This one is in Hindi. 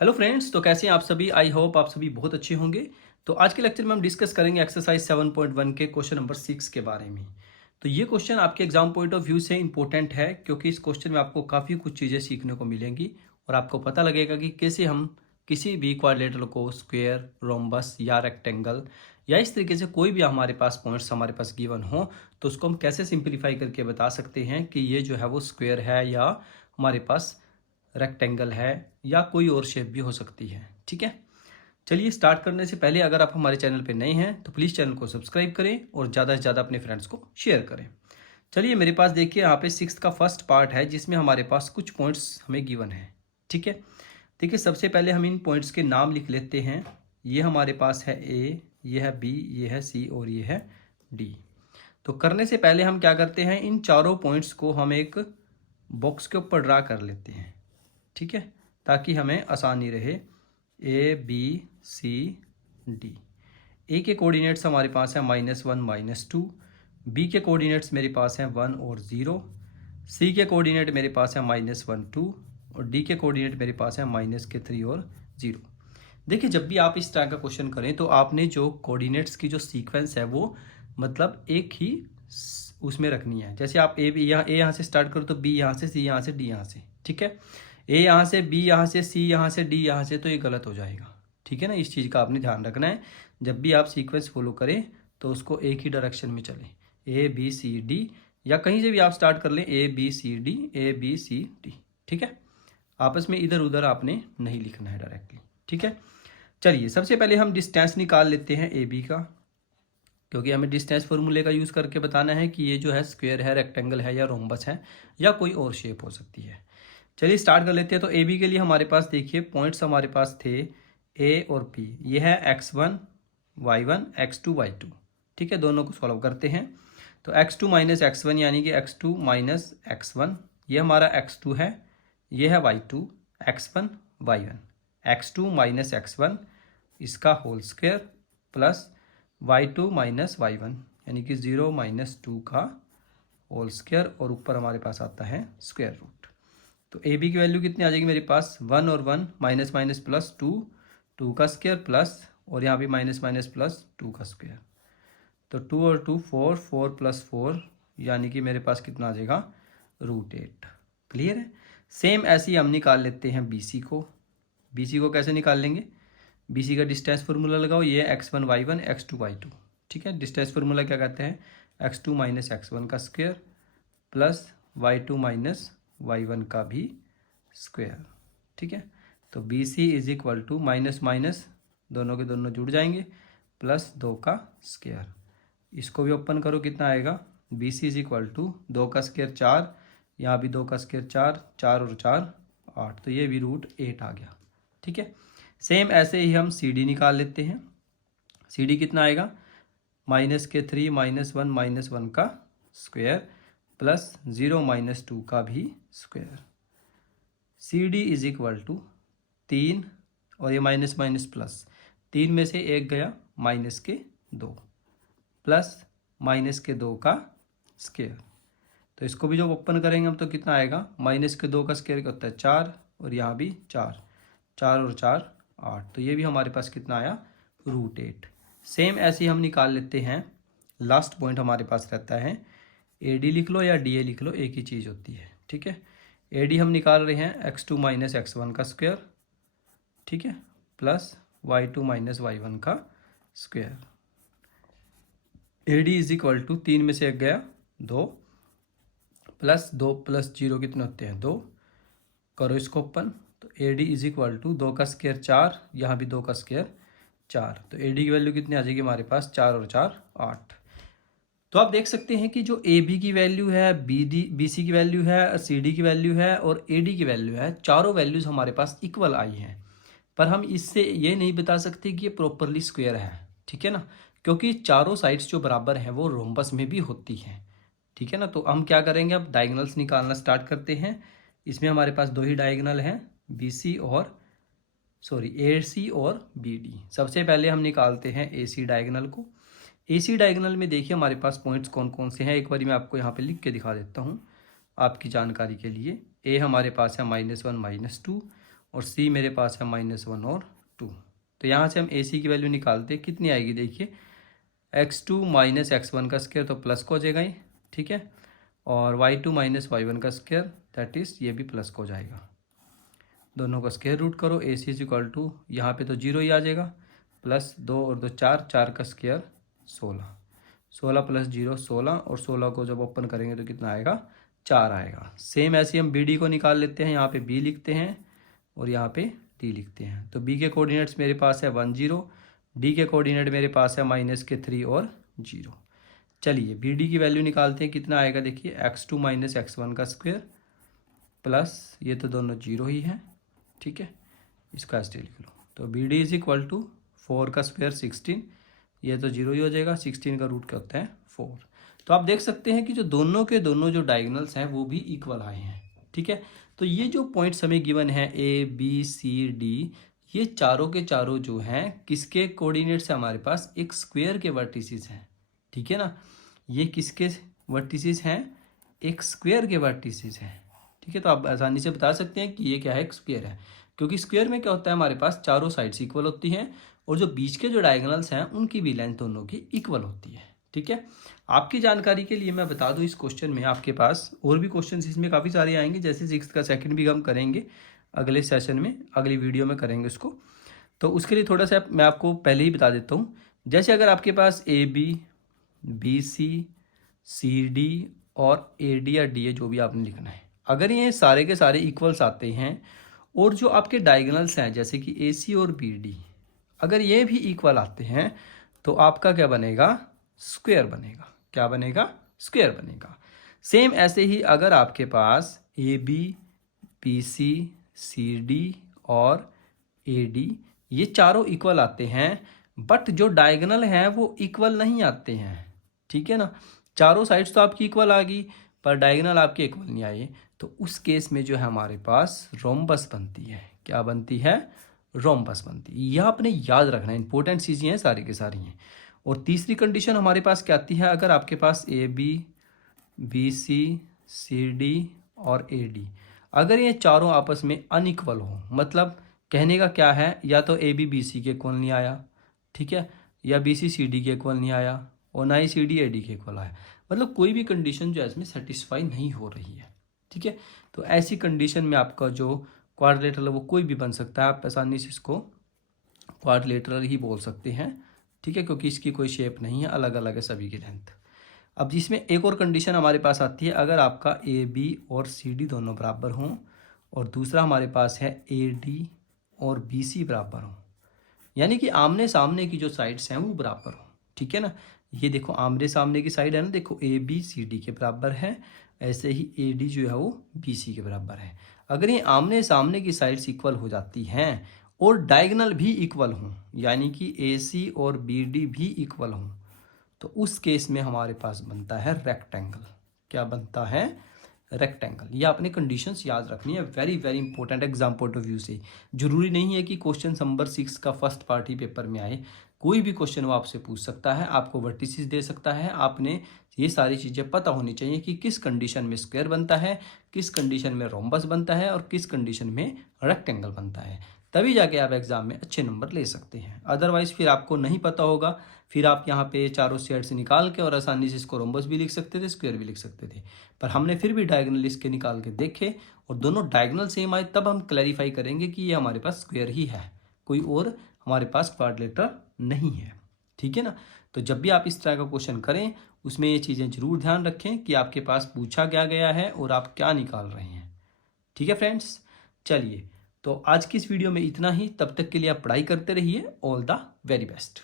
हेलो फ्रेंड्स, तो कैसे हैं आप सभी। आई होप आप सभी बहुत अच्छे होंगे। तो आज के लेक्चर में हम डिस्कस करेंगे एक्सरसाइज 7.1 के क्वेश्चन नंबर 6 के बारे में। तो ये क्वेश्चन आपके एग्जाम पॉइंट ऑफ व्यू से इंपॉर्टेंट है, क्योंकि इस क्वेश्चन में आपको काफ़ी कुछ चीज़ें सीखने को मिलेंगी और आपको पता लगेगा कि कैसे हम किसी भी क्वाड्रिलेटरल को स्क्वायर, रोम्बस या रेक्टेंगल या इस तरीके से कोई भी हमारे पास पॉइंट्स हमारे पास गिवन हो, तो उसको हम कैसे सिंप्लीफाई करके बता सकते हैं कि ये जो है वो स्क्वायर है या हमारे पास रेक्टेंगल है या कोई और शेप भी हो सकती है। ठीक है, चलिए स्टार्ट करने से पहले अगर आप हमारे चैनल पर नए हैं तो प्लीज़ चैनल को सब्सक्राइब करें और ज़्यादा से ज़्यादा अपने फ्रेंड्स को शेयर करें। चलिए मेरे पास देखिए यहाँ पे 6 का फर्स्ट पार्ट है, जिसमें हमारे पास कुछ पॉइंट्स हमें गिवन है। ठीक है, देखिए सबसे पहले हम इन पॉइंट्स के नाम लिख लेते हैं। ये हमारे पास है ए, ये है बी, ये है सी और ये है डी। तो करने से पहले हम क्या करते हैं, इन चारों पॉइंट्स को हम एक बॉक्स के ऊपर ड्रा कर लेते हैं। ठीक है, ताकि हमें आसानी रहे। ए बी सी डी। ए के कोऑर्डिनेट्स हमारे पास है -1 -2। बी के कोऑर्डिनेट्स मेरे पास हैं 1 और 0। सी के कोऑर्डिनेट मेरे पास है -1 2 और डी के कोऑर्डिनेट मेरे पास है -3 और 0। देखिए जब भी आप इस तरह का क्वेश्चन करें तो आपने जो कोऑर्डिनेट्स की जो सीक्वेंस है वो मतलब एक ही उसमें रखनी है। जैसे आप ए यहाँ से स्टार्ट करो तो बी यहाँ से, सी यहाँ से, डी यहाँ से। ठीक है, ए यहाँ से, बी यहाँ से, सी यहाँ से, डी यहाँ से, तो ये गलत हो जाएगा। ठीक है ना, इस चीज़ का आपने ध्यान रखना है। जब भी आप सीक्वेंस फॉलो करें तो उसको एक ही डायरेक्शन में चलें, ए बी सी डी, या कहीं से भी आप स्टार्ट कर लें, A B C D, A B C D. ठीक है, आपस में इधर उधर आपने नहीं लिखना है डायरेक्टली। ठीक है, चलिए सबसे पहले हम डिस्टेंस निकाल लेते हैं ए बी का, क्योंकि हमें डिस्टेंस फॉर्मूले का यूज़ करके बताना है कि ये जो है स्क्वायर है, रेक्टेंगल है या रोम्बस है या कोई और शेप हो सकती है। चलिए स्टार्ट कर लेते हैं। तो ए बी के लिए हमारे पास देखिए पॉइंट्स हमारे पास थे ए और पी। ये है x1 y1 x2 y2। ठीक है, दोनों को सॉल्व करते हैं। तो x2 माइनस x1 यानी कि x2 माइनस x1, ये हमारा x2 है। ये है y2 x1 y1, x2 minus x1 इसका whole square plus y2 minus y1 यानी कि 0 माइनस 2 का होल स्क्वायर, और ऊपर हमारे पास आता है स्क्वायर रूट। तो ए बी की वैल्यू कितनी आ जाएगी मेरे पास, 1 और 1 माइनस माइनस प्लस 2, 2 का स्क्वायर प्लस, और यहाँ भी माइनस माइनस प्लस 2 का स्क्वायर। तो 2 और 2 4, 4 प्लस 4 यानी कि मेरे पास कितना आ जाएगा, √8। क्लियर है। सेम ऐसे ही हम निकाल लेते हैं बी सी को। बी सी को कैसे निकाल लेंगे, बी सी का डिस्टेंस फार्मूला लगाओ। ये x1 y1 x2 y2। ठीक है, डिस्टेंस फार्मूला क्या कहते हैं, x2 माइनस x1 का square plus y2 minus y1 का भी स्क्वायर। ठीक है, तो B C is equal to minus minus दोनों के दोनों जुड़ जाएंगे प्लस 2 का स्क्वायर। इसको भी ओपन करो, कितना आएगा, B C is equal to 2 का स्क्वायर 4, यहाँ भी 2 का स्क्वायर 4, 4 और 4 8, तो ये भी √8 आ गया। ठीक है, सेम ऐसे ही हम सी डी निकाल लेते हैं। सी डी कितना आएगा, -3 -1 -1 का स्क्वायर प्लस 0 माइनस 2 का भी square. C D is equal to 3, और ये माइनस माइनस प्लस, 3 में से 1 गया, -2 प्लस -2 का स्क्वायर। तो इसको भी जब ओपन करेंगे हम तो कितना आएगा, -2 का स्क्वायर क्या होता है 4, और यहाँ भी 4, 4 और 4 8, तो ये भी हमारे पास कितना आया, √8। सेम ऐसे ही हम निकाल लेते हैं। लास्ट पॉइंट हमारे पास रहता है ए डी लिख लो या डी ए लिख लो, एक ही चीज़ होती है। ठीक है, ए डी हम निकाल रहे हैं x2 माइनस x1 का स्क्वायर, ठीक है, प्लस y2 माइनस y1 का square. A D is equal to 3 में से 1 गया 2, प्लस 2 प्लस 0 कितने होते हैं 2, करो इसको ओपन। तो A D is equal to 2 का स्क्वायर 4, यहाँ भी 2 का स्क्वायर 4, तो ए डी की वैल्यू कितनी आ जाएगी हमारे पास, 4 और 4 8। तो आप देख सकते हैं कि जो ए बी की वैल्यू है, बी सी की वैल्यू है, सी डी की वैल्यू है और ए डी की वैल्यू है, चारों वैल्यूज़ हमारे पास इक्वल आई हैं। पर हम इससे ये नहीं बता सकते कि ये प्रॉपरली स्क्वायर है। ठीक है ना, क्योंकि चारों साइड्स जो बराबर हैं वो रोम्बस में भी होती हैं। ठीक है ना, तो हम क्या करेंगे, अब डायगनल्स निकालना स्टार्ट करते हैं। इसमें हमारे पास 2 ही डायगनल हैं, ए सी और बी डी। सबसे पहले हम निकालते हैं ए सी डायगनल को। ए सी डायगनल में देखिए हमारे पास पॉइंट्स कौन कौन से हैं, एक बार मैं आपको यहाँ पे लिख के दिखा देता हूँ आपकी जानकारी के लिए। ए हमारे पास है -1 -2, और सी मेरे पास है -1 और 2। तो यहाँ से हम ए सी की वैल्यू निकालते हैं, कितनी आएगी देखिए, x2 माइनस x1 का स्क्वायर तो प्लस का हो जाएगा ये, ठीक है, और y2 माइनस y1 का स्क्वायर दैट इज़ ये भी प्लस का हो जाएगा। दोनों का स्क्वायर रूट करो, ए सी इज इक्वल टू यहाँ पे तो 0 ही आ जाएगा, प्लस 2 और 2 4, 4 का स्क्वायर 16, 16 प्लस 0 16, और 16 को जब ओपन करेंगे तो कितना आएगा, 4 आएगा। सेम ऐसे हम बी डी को निकाल लेते हैं, यहाँ पे बी लिखते हैं और यहाँ पे डी लिखते हैं। तो बी के कोऑर्डिनेट्स मेरे पास है 1 0, डी के कोऑर्डिनेट मेरे पास है -3 और 0। चलिए बी डी की वैल्यू निकालते हैं, कितना आएगा देखिए, x2 माइनस x1 का स्क्वायर प्लस ये तो दोनों 0 ही है, ठीक है, इसका ऐसे लिख लो। तो B D is equal to 4 का स्क्वायर 16, ये तो 0 ही हो जाएगा, 16 का रूट क्या होता है 4। तो आप देख सकते हैं कि जो दोनों के दोनों जो डायगोनल्स हैं वो भी इक्वल आए हैं, ठीक है। तो ये जो पॉइंट्स हमें गिवन है ए बी सी डी, ये चारों के चारों जो हैं किसके कोऑर्डिनेट्स है, हमारे पास एक स्क्वायर के वर्टिसेस हैं, ठीक है ना। ये किसके वर्टिसेस हैं, एक स्क्वायर के वर्टिसेस हैं, ठीक है। तो आप आसानी से बता सकते हैं कि ये क्या है, एक स्क्वायर है, क्योंकि स्क्वायर में क्या होता है, हमारे पास चारों साइड्स इक्वल होती हैं और जो बीच के जो डायगोनल्स हैं उनकी भी लेंथ दोनों की इक्वल होती है, ठीक है। आपकी जानकारी के लिए मैं बता दूं, इस क्वेश्चन में आपके पास और भी क्वेश्चंस इसमें काफ़ी सारे आएंगे, जैसे 6th का सेकंड भी हम करेंगे अगले सेशन में, अगली वीडियो में करेंगे उसको। तो उसके लिए थोड़ा सा मैं आपको पहले ही बता देता हूँ। जैसे अगर आपके पास ए बी सी डी और ए डी या डी ए जो भी आपने लिखना है, अगर ये सारे के सारे इक्वल्स आते हैं और जो आपके डायगोनल्स हैं जैसे कि ए सी और बी डी, अगर ये भी इक्वल आते हैं तो आपका क्या बनेगा, स्क्वायर बनेगा। क्या बनेगा, स्क्वायर बनेगा। सेम ऐसे ही अगर आपके पास ए बी सी डी और ए डी ये चारों इक्वल आते हैं, बट जो डायगोनल हैं वो इक्वल नहीं आते हैं, ठीक है ना। चारों साइड्स तो आपकी इक्वल आ गई पर डायगोनल आपके इक्वल नहीं आए, तो उस केस में जो है हमारे पास रोम्बस बनती है। क्या बनती है, रोम्बस बनती है। यह आपने याद रखना है, इंपॉर्टेंट चीज़ें हैं सारी की सारी हैं। और तीसरी कंडीशन हमारे पास क्या आती है, अगर आपके पास ए बी सी डी और ए डी, अगर ये चारों आपस में अनइक्वल हो, मतलब कहने का क्या है, या तो ए बी सी के इक्वल नहीं आया, ठीक है, या बी सी डी के इक्वल नहीं आया और ना ही सी डी ए डी के इक्वल आया, मतलब कोई भी कंडीशन जो है इसमें सेटिस्फाई नहीं हो रही है, ठीक है। तो ऐसी कंडीशन में आपका जो क्वाड्रिलेटरल है वो कोई भी बन सकता है, आप आसानी से इसको क्वाड्रिलेटरल ही बोल सकते हैं, ठीक है, क्योंकि इसकी कोई शेप नहीं है, अलग अलग है सभी की लेंथ। अब जिसमें एक और कंडीशन हमारे पास आती है, अगर आपका ए बी और सी डी दोनों बराबर हों, और दूसरा हमारे पास है ए डी और बी सी बराबर हों, यानी कि आमने सामने की जो साइड्स हैं वो बराबर हों, ठीक है ना। ये देखो आमने सामने की साइड है ना, देखो ए बी सी डी के बराबर है, ऐसे ही ए डी जो है वो बी सी के बराबर है। अगर ये आमने सामने की साइड्स इक्वल हो जाती हैं और डायगोनल भी इक्वल हों, यानी कि ए सी और बी डी भी इक्वल हों, तो उस केस में हमारे पास बनता है रेक्टेंगल। क्या बनता है, रेक्टेंगल। ये आपने कंडीशंस याद रखनी है, very very important exam point of view से। जरूरी नहीं है कि क्वेश्चन नंबर 6 का फर्स्ट पार्ट ही पेपर में आए, कोई भी क्वेश्चन वो आपसे पूछ सकता है, आपको वर्टिसेस दे सकता है। आपने ये सारी चीज़ें पता होनी चाहिए कि किस कंडीशन में स्क्वायर बनता है, किस कंडीशन में रोम्बस बनता है और किस कंडीशन में रेक्टेंगल बनता है, तभी जाके आप एग्जाम में अच्छे नंबर ले सकते हैं। अदरवाइज फिर आपको नहीं पता होगा, फिर आप यहाँ पे चारों साइड से निकाल के और आसानी से इसको रोम्बस भी लिख सकते थे, स्क्वायर भी लिख सकते थे, पर हमने फिर भी डायगोनल इसके निकाल के देखे और दोनों डायगोनल सेम आए, तब हम क्लैरिफाई करेंगे कि ये हमारे पास स्क्वायर ही है, कोई और हमारे पास क्वाड्रिलेटरल नहीं है, ठीक है ना। तो जब भी आप इस तरह का क्वेश्चन करें उसमें ये चीज़ें जरूर ध्यान रखें कि आपके पास पूछा क्या गया है और आप क्या निकाल रहे हैं, ठीक है फ्रेंड्स। चलिए तो आज की इस वीडियो में इतना ही, तब तक के लिए आप पढ़ाई करते रहिए। All the very best.